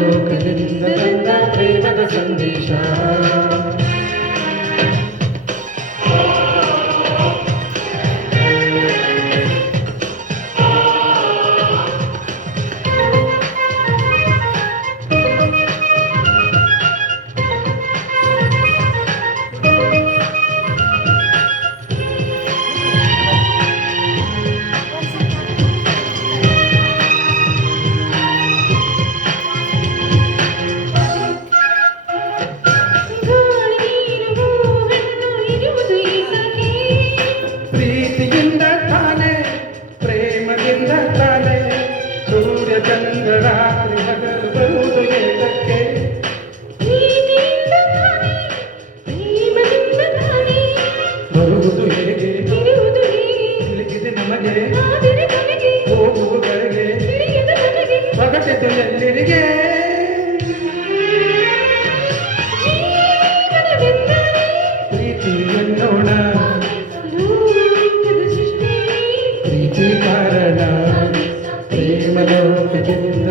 ಲೋಕದಿಂದ ಬಂದ ಪ್ರೇಮದ ಸಂದೇಶ. ಪ್ರೀತಿಯಿಂದ ತಾನೆ ಪ್ರೇಮದಿಂದ ತಾನೆ ಸೂರ್ಯ ಚಂದ್ರ ರಾತ್ರಿ ಹಗಲು ಬರುವುದು ಏತಕ್ಕೆ? ಬರುವುದು ಹೇಗೆ ತಿಳಿದಿದೆ ನಮಗೆ ಹೋಗುವುದರಿಗೆ ಹೊರಟಿತು ಎಲ್ಲಿರಿಗೆ? ಪ್ರೀತಿ ಎನ್ನೋಣ ಪ್ರೀತಿ ಕಾರಣ ಪ್ರೇಮ ಲೋಕದಿಂದ